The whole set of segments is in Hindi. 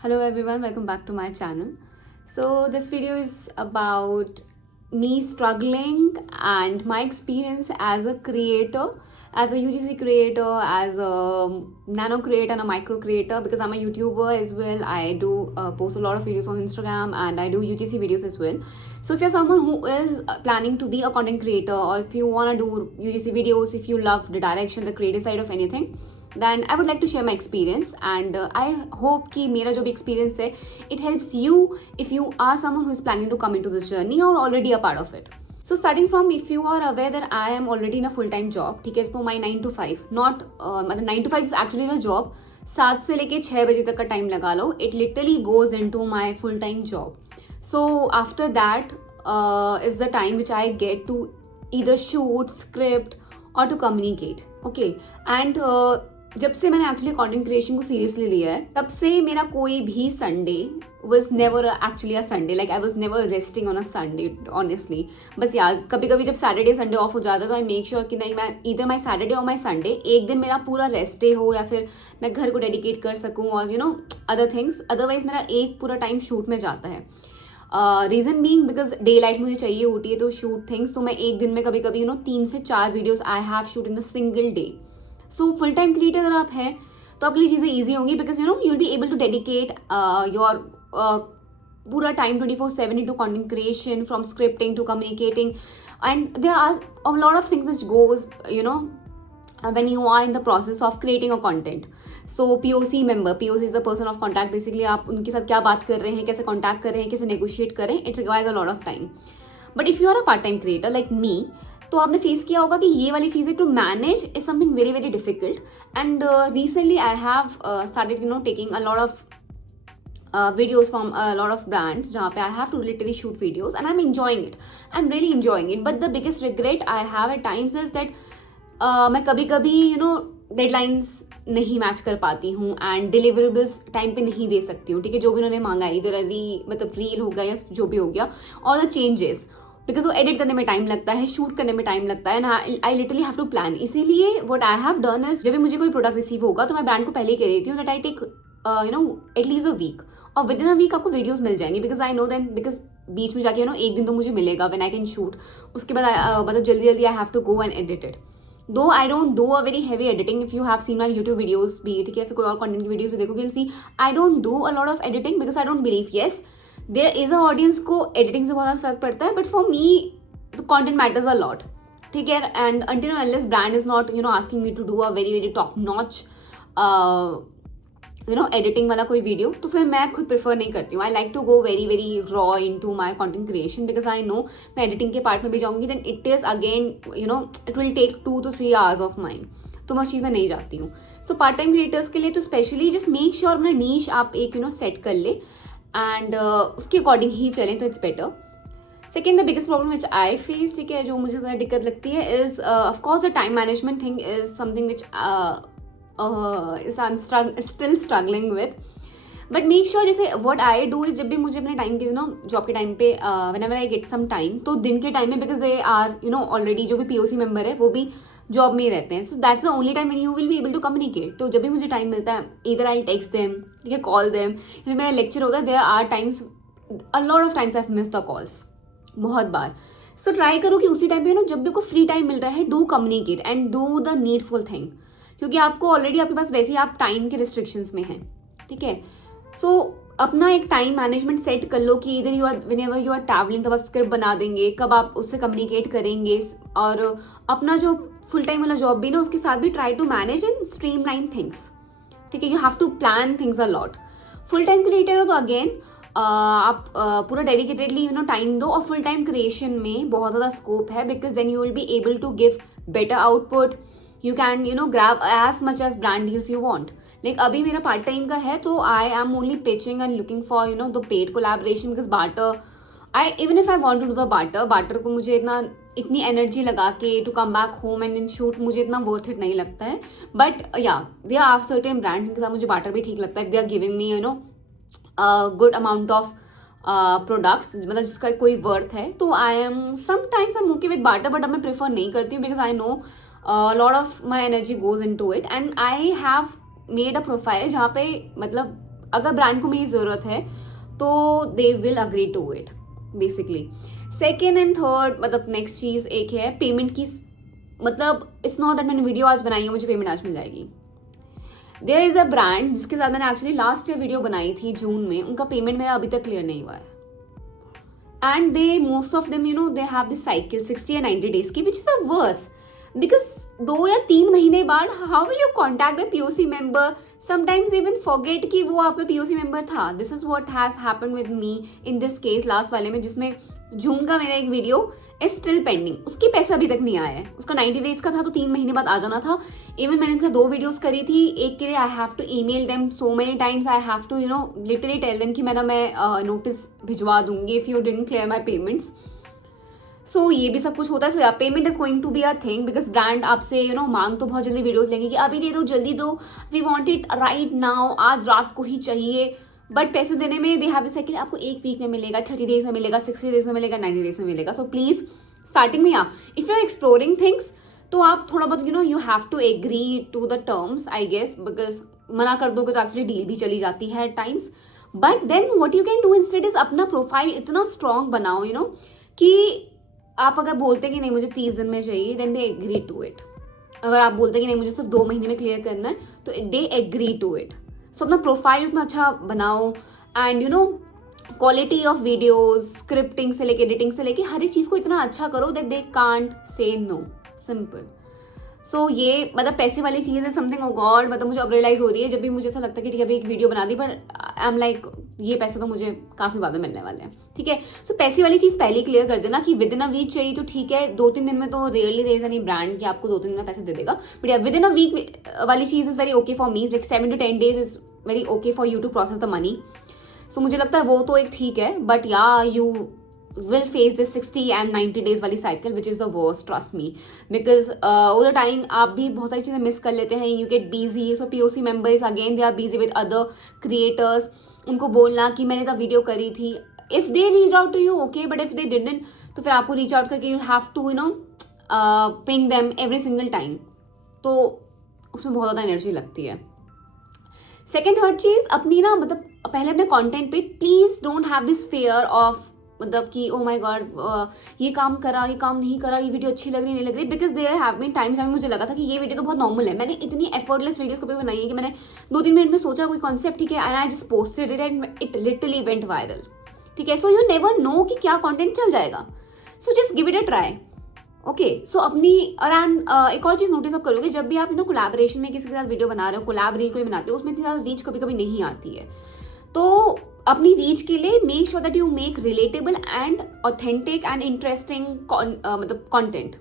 Hello everyone, welcome back to my channel. So this video is about me struggling and my experience as a creator, as a UGC creator, as a nano creator and a micro creator, because I'm a YouTuber as well. I do post a lot of videos on Instagram and I do UGC videos as well. So if you're someone who is planning to be a content creator, or if you want to do UGC videos, if you love the direction, the creative side of anything, then I would like to share my experience, and I hope कि मेरा जो भी experience है, it helps you if you are someone who is planning to come into this journey or already a part of it. So starting from, if you are aware that I am already in a full time job, ठीक है, तो my 9 to 5 not मतलब 9 to 5 is actually a job. 7 से लेके 6 बजे तक का टाइम लगा लो, it literally goes into my full time job. So after that is the time which I get to either shoot, script or to communicate. Okay, and जब से मैंने एक्चुअली कंटेंट क्रिएशन को सीरियसली लिया है, तब से मेरा कोई भी Sunday was never actually a Sunday. Like I was never resting on a Sunday honestly. बस यार कभी कभी जब सैटरडे संडे ऑफ हो जाता है तो आई मेक श्योर कि नहीं, मैं इधर माई सैटरडे और माई संडे एक दिन मेरा पूरा रेस्ट डे हो, या फिर मैं घर को डेडिकेट कर सकूँ और अदर थिंग्स. अदरवाइज मेरा एक पूरा टाइम शूट में जाता है. Reason being because day light मुझे चाहिए होती है तो शूट थिंग्स. तो मैं एक दिन में कभी कभी 3 से 4 videos I have shoot in the single day. So full time creator अगर आप हैं तो आपके लिए चीज़ें ईजी होंगी, because you will be able to dedicate your पूरा time 24/7 to content creation, from scripting to communicating, and there are a lot of things which goes when you are in the process of creating a content. So POC member, POC is the person of contact. Basically आप उनके साथ क्या बात कर रहे हैं, कैसे contact कर रहे हैं, कैसे negotiate कर रहे हैं, it requires a lot of time. But if you are a part time creator like me, तो आपने फेस किया होगा कि ये वाली चीज़ें to manage is something very very difficult. And recently I have started taking a lot of videos from a lot of brands जहाँ पे I have to literally shoot videos and I'm enjoying it. I'm really enjoying it. But the biggest regret I have at times is that मैं कभी कभी डेडलाइंस नहीं मैच कर पाती हूँ एंड डिलीवरेबल्स टाइम पे नहीं दे सकती हूँ. ठीक है, जो भी उन्होंने मांगा है, इधर मतलब रील हो गया या जो भी हो गया, और द चेंजेस, बिकॉज वो एडिट करने में टाइम लगता है, शूट करने में टाइम लगता है, and I literally have to plan. इसीलिए what I have done is, जब भी मुझे कोई प्रोडक्ट रिसीव होगा तो मैं ब्रांड को पहले ही कह देती हूँ that I take at least a week, और विद इन अ वीक आपको वीडियोज मिल जाएंगी. Because I know then, because बीच में जाके एक दिन तो मुझे मिलेगा व्हेन आई कैन शूट. उसके बाद मतलब जल्दी जल्दी I have to go and edit it. Though I don't do a very heavy editing. If you have seen my YouTube videos भी, ठीक है, फिर कोई और कंटेंट की वीडियोज भी देखोगे, you'll see I don't do a lot of editing because I don't believe. Yes, there is a audience को एडिटिंग से बहुत ज़्यादा फर्क पड़ता है, but for me the content matters a lot. ठीक है, and until and unless brand is not asking me to do a very very top notch editing वाला कोई वीडियो, तो फिर मैं खुद प्रेफर नहीं करती हूँ. I like to go very very raw into my content creation, because I know मैं एडिटिंग के पार्ट में भी जाऊँगी then it is again it will take 2 to 3 hours of mind. तो मैं उस चीज़ में नहीं जाती हूँ. सो पार्ट टाइम क्रिएटर्स के लिए तो स्पेशली जस्ट मेक श्योर अपना नीश आप एक सेट कर ले एंड उसके अकॉर्डिंग ही चलें, तो it's better. Second, the biggest problem which I face, ठीक है, जो मुझे ज़्यादा दिक्कत लगती है, is of course the time management thing is something which I am still struggling with. But make sure, जैसे व्हाट आई डू इज, जब भी मुझे अपने टाइम के जॉब के टाइम पे whenever I get some time, तो दिन के टाइम में, बिकॉज दे आर ऑलरेडी जो भी POC मेंबर है वो भी जॉब में ही रहते हैं, so that's the only time when you will be able to communicate. तो जब भी मुझे टाइम मिलता है, इधर आई टेक्स्ट देम, ठीक है, कॉल देम, फिर मेरा लेक्चर होता है, there are times, a lot of times I have missed the calls, बहुत बार. सो ट्राई करो कि उसी टाइम पे जब भी को फ्री टाइम मिल रहा है, do communicate and do the needful thing, क्योंकि आपको ऑलरेडी आपके पास वैसे ही आप टाइम के रिस्ट्रिक्शंस में हैं. ठीक है, सो अपना एक टाइम मैनेजमेंट सेट कर लो कि इधर you are whenever you are travelling, कब आप स्क्रिप्ट बना देंगे, कब आप उससे कम्युनिकेट करेंगे, और अपना जो फुल टाइम वाला जॉब भी उसके साथ भी try to manage and streamline things. ठीक है, you have to plan things a lot. Full time creator हो तो अगेन आप पूरा डेडिकेटेडली टाइम दो, और फुल टाइम क्रिएशन में बहुत ज़्यादा स्कोप है, because then you will be able to give better output. You can grab as much as brand deals you want. Like अभी मेरा पार्ट टाइम का है, तो I am only pitching and looking for the paid collaboration, because barter, I even if I want to do the barter को मुझे इतनी एनर्जी लगा के to come back home and in shoot, मुझे इतना वर्थ इट नहीं लगता है. बट या देयर आर सर्टेन ब्रांड्स जिनके साथ मुझे बार्टर भी ठीक लगता है. They are giving me good amount of products, मतलब जिसका कोई वर्थ है, तो I am sometimes I am okay with barter, but अब मैं प्रेफर नहीं करती हूँ, because I know lot of my energy goes into it. And I have made a profile जहाँ पे मतलब अगर ब्रांड को मेरी ज़रूरत है तो they will agree to it basically. Second and third मतलब नेक्स्ट चीज़ एक है पेमेंट की, मतलब इट्स नॉट दैट मैंने वीडियो आज बनाई है मुझे पेमेंट आज मिल जाएगी। देयर इज़ अ ब्रांड जिसके साथ मैंने एक्चुअली लास्ट ईयर वीडियो बनाई थी जून में, उनका पेमेंट मेरा अभी तक क्लियर नहीं हुआ है। And they most of them they have this cycle 60 या 90 डेज की, which is the worst because 2 या 3 महीने बाद how will you contact the POC member, sometimes even forget कि वो आपका पीओसी मेंबर था। This is what has happened with me in this case last वाले में, जिसमें जून का मेरा एक वीडियो इज स्टिल पेंडिंग, उसकी पैसा अभी तक नहीं आया है। उसका 90 डेज का था तो 3 महीने बाद आ जाना था। इवन मैंने उनका 2 वीडियोस करी थी, एक के लिए I have to email them so many times, I have to literally tell them कि मैं नोटिस भिजवा दूंगी if you didn't clear my payments. So ये भी सब कुछ होता है। So yeah payment is going to be a thing because brand आपसे मांग तो बहुत जल्दी वीडियोस लेंगे कि अभी दे दो, जल्दी दो, we want it right now, आज रात को ही चाहिए। बट पैसे देने में दे हैव दिस कि आपको 1 वीक में मिलेगा, 30 डेज में मिलेगा, 60 डेज में मिलेगा, 90 डेज में मिलेगा। सो प्लीज स्टार्टिंग में if you are exploring things तो आप थोड़ा बहुत you have to agree to the terms I guess, because मना कर दोगे तो एक्चुअली डील भी चली जाती है at times. But then what you can do instead is अपना प्रोफाइल इतना स्ट्रॉन्ग बनाओ कि आप अगर बोलते हैं कि नहीं मुझे 30 दिन में चाहिए, then they agree to it. अगर आप बोलते हैं कि नहीं मुझे सिर्फ 2 महीने में क्लियर करना है तो दे एग्री टू इट। सो अपना प्रोफाइल उतना अच्छा बनाओ and quality of videos, scripting से लेके एडिटिंग से लेके हर एक चीज़ को इतना अच्छा करो that they can't say no, simple. So ये मतलब पैसे वाली चीज़ है समथिंग ओ गॉड, मतलब मुझे अब रियलाइज़ हो रही है जब भी मुझे ऐसा लगता है कि ठीक है अभी एक वीडियो बना दी, पर आई एम लाइक ये पैसे तो मुझे काफ़ी बाद में मिलने वाले हैं, ठीक है। सो पैसे वाली चीज़ पहले क्लियर कर देना कि विद इन अ वीक चाहिए तो ठीक है, 2-3 दिन में तो rarely there is any brand कि आपको 2-3 दिन में पैसे दे देगा, बट या विद इन अ वीक वाली चीज़ is very okay for me, like 7 to 10 days is very okay for you to process the money. So मुझे लगता है वो तो एक ठीक है, बट या you will face this 60 and 90 days वाली cycle which is the worst, trust me, because all the time आप भी बहुत सारी चीज़ें मिस कर लेते हैं, you get busy, so POC members again they are busy with other creators, उनको बोलना कि मैंने तो वीडियो करी थी, if they reach out to you okay, but if they didn't तो फिर आपको reach out करके you have to ping them every single time, तो उसमें बहुत ज़्यादा एनर्जी लगती है। सेकेंड थर्ड चीज़ अपनी मतलब पहले अपने कंटेंट पे please don't have this fear of मतलब कि ओ माय गॉड ये काम करा, ये काम नहीं करा, ये वीडियो अच्छी लग रही नहीं लग रही, because there have been times जब मुझे लगा था कि ये वीडियो तो बहुत नॉर्मल है, मैंने इतनी एफर्टलेस वीडियोस कभी बनाई है कि मैंने 2-3 मिनट में सोचा कोई कॉन्सेप्ट ठीक है and I just posted it and it literally went viral, ठीक है। सो यू नेवर नो कि क्या कॉन्टेंट चल जाएगा, so just give it a try, okay. So अपनी और एक और चीज़ नोटिस आप करोगे जब भी आप कोलैबोरेशन में किसी के साथ वीडियो बना रहे हो, कोलैब रील कोई बनाते हो, उसमें इतनी ज़्यादा रीच कभी कभी नहीं आती है, तो अपनी रीच के लिए make sure that you make relatable and authentic and interesting मतलब कंटेंट,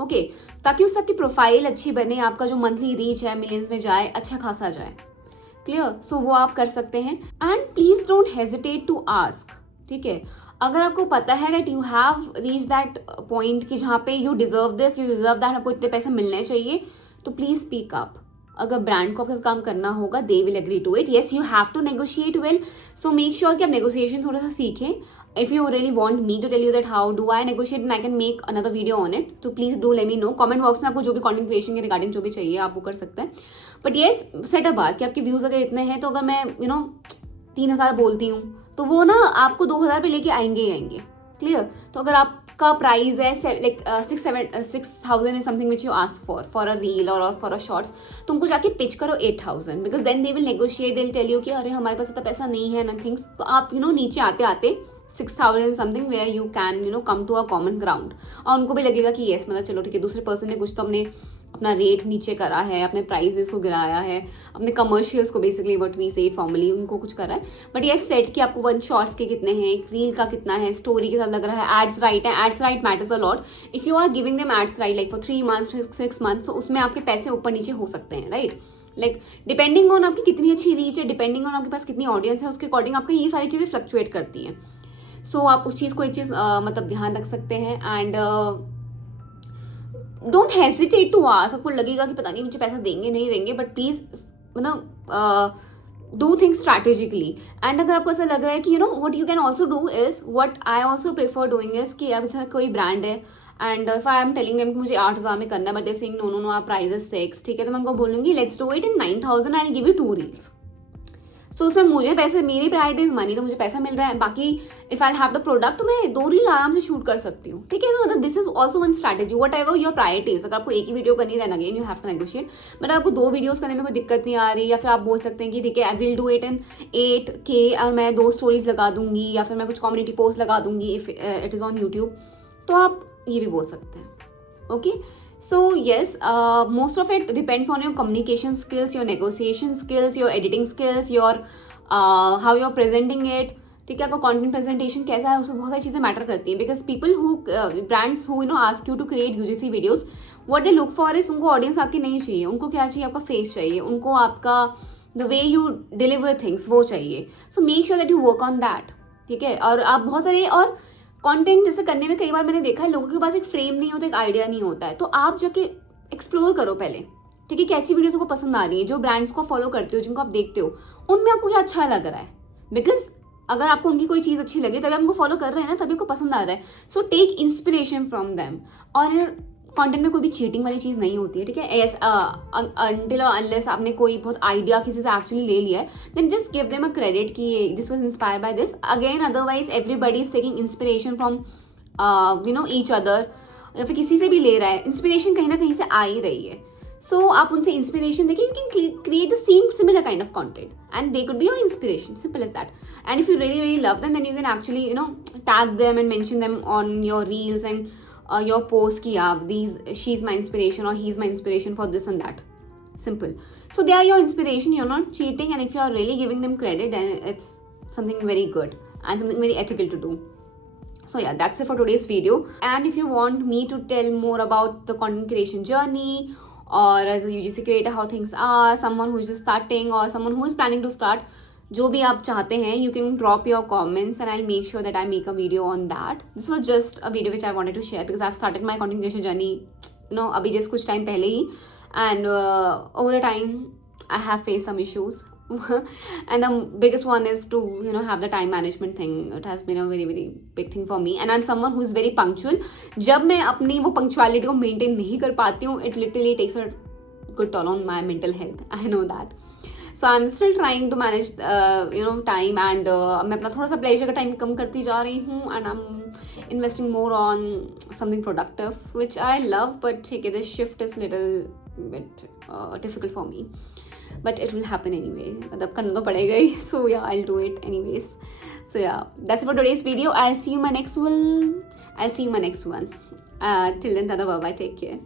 ओके, ताकि उस सबकी प्रोफाइल अच्छी बने, आपका जो मंथली रीच है मिलियंस में जाए, अच्छा खासा जाए, क्लियर। सो वो आप कर सकते हैं and please don't hesitate to ask, ठीक है। अगर आपको पता है that you have reach that point कि जहाँ पे you deserve this, you deserve that, आपको इतने पैसे मिलने चाहिए, तो प्लीज स्पीक अप। अगर ब्रांड को आपके साथ काम करना होगा they will agree to it, yes you have to negotiate well, so make sure कि आप नेगोशिएशन थोड़ा सा सीखें। If you really want me to tell you that how do I negotiate and I can make another video on it, तो please do let me know comment box में, आपको जो भी कंटेंट क्रिएशन के रिगार्डिंग जो भी चाहिए आप वो कर सकते हैं। बट येस सेट अ बात कि आपके व्यूज़ अगर इतने हैं तो अगर मैं 3,000 बोलती हूँ तो वो आपको 2,000 पे लेके आएंगे ही आएंगे, क्लियर। तो अगर आपका प्राइस है like 6,000 is something which you ask for a reel और फॉर अ शॉर्ट्स, तो उनको जाके पिच करो 8,000, because then they will negotiate, they will tell you कि अरे हमारे पास इतना पैसा नहीं है नथिंग्स, तो आप नीचे आते आते 6,000 something where you can come to a common ground, और उनको भी लगेगा कि येस मतलब चलो ठीक है, दूसरे पर्सन ने कुछ तो अपना रेट नीचे करा है, अपने प्राइसेस को गिराया है, अपने कमर्शियल्स को बेसिकली व्हाट वी से फॉर्मली उनको कुछ करा है। बट ये सेट कि आपको 1 शॉर्ट्स के कितने हैं, एक रील का कितना है, स्टोरी के साथ लग रहा है, एड्स राइट है, ads right matters a lot. If you are giving them ads right like for 3 months 6 months, तो उसमें आपके पैसे ऊपर नीचे हो सकते हैं, राइट। लाइक डिपेंडिंग ऑन आपकी कितनी अच्छी रीच है, डिपेंडिंग ऑन आपके पास कितनी ऑडियंस है, उसके अकॉर्डिंग आपका ये सारी चीज़ें फ्लक्चुएट करती हैं। सो आप उस चीज़ को एक चीज़ मतलब ध्यान रख सकते हैं and don't hesitate to ask. आपको लगेगा कि पता नहीं मुझे पैसा देंगे नहीं देंगे, but please do things strategically. And अगर आपको ऐसा लग रहा है कि what you can also do is what I also prefer doing is कि अब जैसे कोई ब्रांड है and if I am telling them कि मुझे 8,000 में करना है, but they saying no no no आप प्राइस इज 6, ठीक है, तो मैं उनको बोलूँगी let's do it in 9,000, I will give you 2 reels। सो उसमें मुझे पैसे, मेरी प्रायोरिटी इज मनी, तो मुझे पैसा मिल रहा है, बाकी if I have the product तो मैं 2 रील आराम से शूट कर सकती हूँ, ठीक है। तो मतलब this is also one strategy, whatever your priorities. अगर आपको एक ही वीडियो करनी है then again you have to negotiate, but आपको 2 वीडियोस करने में कोई दिक्कत नहीं आ रही, या फिर आप बोल सकते हैं कि ठीक है I will do it in 8K और मैं 2 स्टोरीज लगा दूंगी, या फिर मैं कुछ कम्युनिटी पोस्ट लगा दूंगी if it is on YouTube, तो आप ये भी बोल सकते हैं, okay. So yes, most of it depends on your communication skills, your negotiation skills, your editing skills, your how you're presenting it, ठीक है। आपका content presentation कैसा है, उसमें बहुत सारी चीज़ें मैटर करती हैं, because people who brands who ask you to create UGC videos, what they look for is, उनको audience आपकी नहीं चाहिए, उनको क्या चाहिए, आपका face चाहिए, उनको आपका the way you deliver things वो चाहिए। So make sure that you work on that, ठीक है। और आप बहुत सारे और कंटेंट जैसे करने में कई बार मैंने देखा है लोगों के पास एक फ्रेम नहीं होता, एक आइडिया नहीं होता है, तो आप जाके एक्सप्लोर करो पहले, ठीक है। कैसी वीडियोस आपको पसंद आ रही है, जो ब्रांड्स को फॉलो करते हो, जिनको आप देखते हो, उनमें आपको क्या अच्छा लग रहा है, बिकॉज अगर आपको उनकी कोई चीज़ अच्छी लगे तभी आपको फॉलो कर रहे हैं ना, तभी आपको पसंद आ रहा है। So take inspiration from them. और कंटेंट में कोई भी चीटिंग वाली चीज़ नहीं होती है, ठीक है। अनटिल और अनलेस आपने कोई बहुत आइडिया किसी से एक्चुअली ले लिया है, then just give them a credit कि this was inspired by this. Again otherwise everybody is taking inspiration from each other, या फिर किसी से भी ले रहा है इंस्पिरेशन, कहीं ना कहीं से आ ही रही है। सो आप उनसे इंस्पिरेशन देखिए, you can create the same similar kind of content and they could be your inspiration, simple as that. And if you really love them, then you can actually tag them and mention them on your reels and your post ki she's my inspiration or he's my inspiration for this and that. Simple. So they are your inspiration, you're not cheating, and if you're really giving them credit, then it's something very good and something very ethical to do. So yeah, that's it for today's video. And if you want me to tell more about the content creation journey, or as a UGC creator how things are, someone who is just starting or someone who is planning to start, जो भी आप चाहते हैं, you can drop your comments and I make sure that I make a video on that. This was just a video which I wanted to share because I started my content creation journey अभी जस्ट कुछ टाइम पहले ही, and over the time I have face some issues and the biggest one is to have the time management thing. It has been a very very big thing for me, and I'm someone who is very punctual. जब मैं अपनी वो punctuality को maintain नहीं कर पाती हूँ, it literally takes a good toll on my mental health. I know that. So I'm still trying to manage time, and मैं अपना थोड़ा सा pleasure का time कम करती जा रही हूँ, and I'm investing more on something productive which I love, but ठीक है, this shift is little bit difficult for me, but it will happen anyway. मतलब करना तो पड़ेगा ही, so yeah, I'll do it anyways. So yeah, that's it for today's video. I'll see you in my next one. Till then, tada bye bye, take care.